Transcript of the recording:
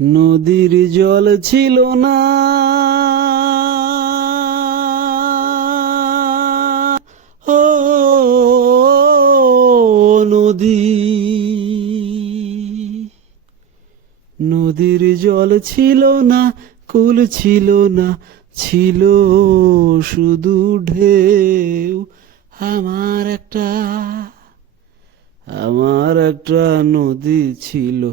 নদীর জল ছিল না। ও, নদী। নদীর জল ছিল না, কুল ছিল না, ছিল শুধু ঢেউ। আমার একটা আমার একটা নদী ছিল